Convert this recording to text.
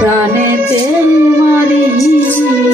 প্রাণেতে মারিলা